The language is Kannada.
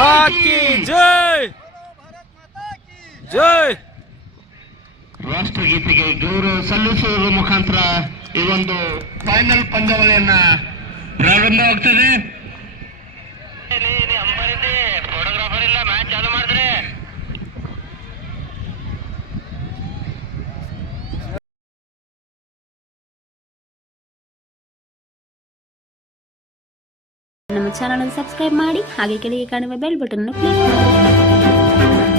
की जय जय ರಾಷ್ಟ್ರಗೀತೆಗೆ ಗೌರವ ಸಲ್ಲಿಸುವುದರ ಮುಖಾಂತರ ಈ ಒಂದು ಫೈನಲ್ ಪಂದ್ಯಾವಳಿಯನ್ನ ಪ್ರಾರಂಭವಾಗ್ತದೆ. ಫೋಟೋಗ್ರಾಫರ್ ಇಲ್ಲ, ಮ್ಯಾಚ್ ಚಾಲು ಮಾಡಿದ್ರೆ ನಮ್ಮ ಚಾನಲ್ ಅನ್ನು ಸಬ್ಸ್ಕ್ರೈಬ್ ಮಾಡಿ, ಹಾಗೆ ಕೆಳಗೆ ಕಾಣುವ ಬೆಲ್ ಬಟನ್ ಅನ್ನು ಕ್ಲಿಕ್ ಮಾಡಿ.